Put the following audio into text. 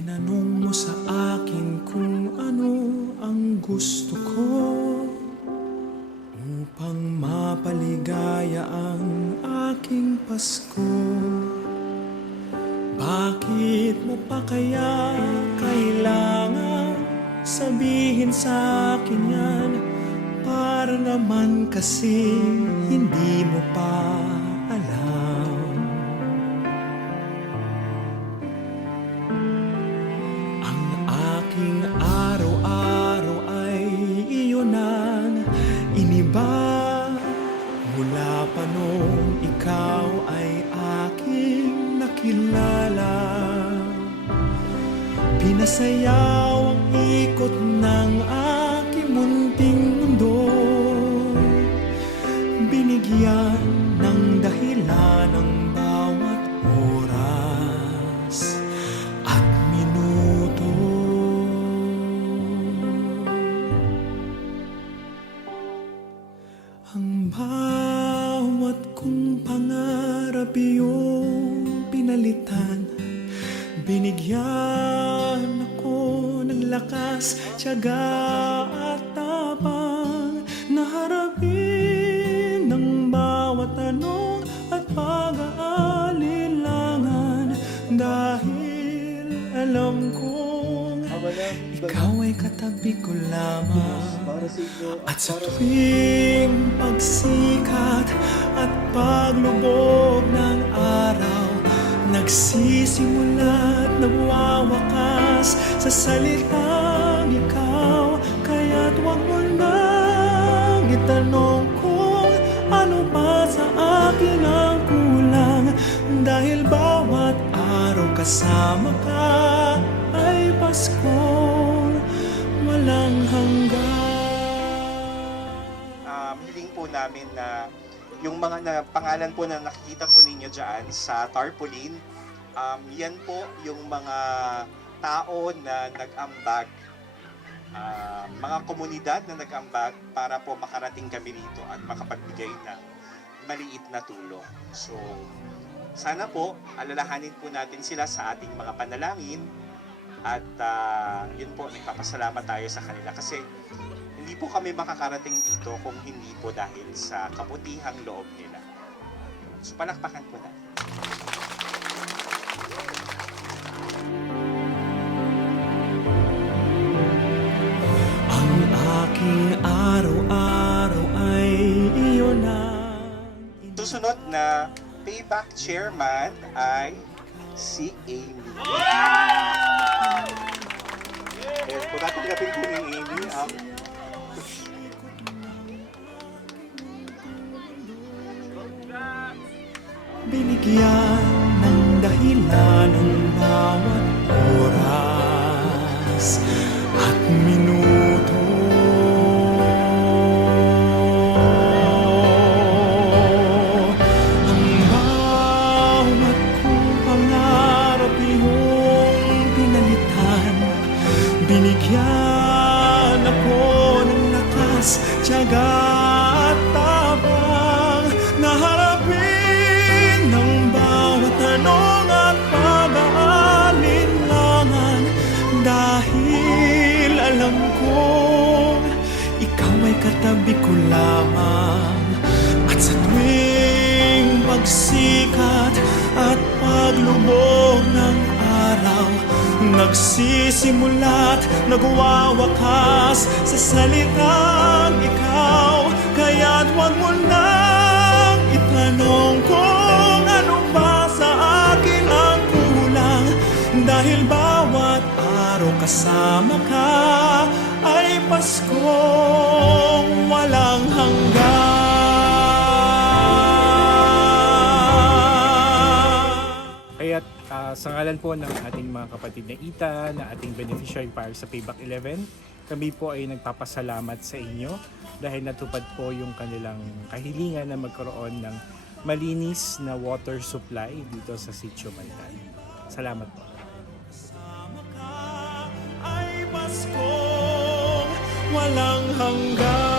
Tinanong mo sa akin kung ano ang gusto ko Upang mapaligaya ang aking Pasko. Bakit mo pa kaya kailangan sabihin sa akin yan? Para naman kasi hindi mo pa alam. Pinasayaw ang ikot ng aking munting mundo. Binigyan ng dahilan ng bawat oras at Ang bawat kong pangarap iyong pinalitan Binigyan ako ng lakas, tiyaga at tapang. Naharapin ng bawat tanong at pag-aalilangan. Dahil alam kong ikaw ay katabi ko lamang. At sa tuwing pagsikat at paglubog ng Nagsisimula at nagwawakas sa salitang ikaw Kaya't huwag mo nang itanong kung ano pa sa akin ang kulang. Dahil bawat araw kasama ka ay Paskong walang hanggan. Um, hiling po namin na yung mga na, pangalan po na nakikita po ninyo dyan sa tarpaulin, um, yan po yung mga tao na nag-ambag, ah, mga komunidad na nag-ambag para po makarating kami rito at makapagbigay ng maliit na tulong. So, sana po, alalahanin po natin sila sa ating mga panalangin at ah, yun po, nagpapasalamat tayo sa kanila kasi hindi po kami makakarating dito kung hindi po dahil sa kabutihang loob nila. So palakpakan po na. Ang aking araw-araw ay iyon ang Susunod na payback chairman ay si Amy. Yes, kung tatanggapin po ni Amy ang binigyan ng dahilan ng bawat oras at minuto. Ang bawat kong pangarap iyong pinalitan Binigyan ako ng lakas, tiyaga ko lamang At sa tuwing pagsikat at paglubog ng araw Nagsisimula't nagwawakas sa salitang ikaw. Kaya't huwag mo nang itanong kung ano ba sa akin ang kulang. Dahil bawat araw kasama ka ay Paskong walang hanggan Kaya't ah, sa ngalan po ng ating mga kapatid na Ita, na ating beneficiary para sa Payback 11, kami po ay nagpapasalamat sa inyo dahil natupad po yung kanilang kahilingan na magkaroon ng malinis na water supply dito sa Sitio Bantan. Salamat po. Walang hanggan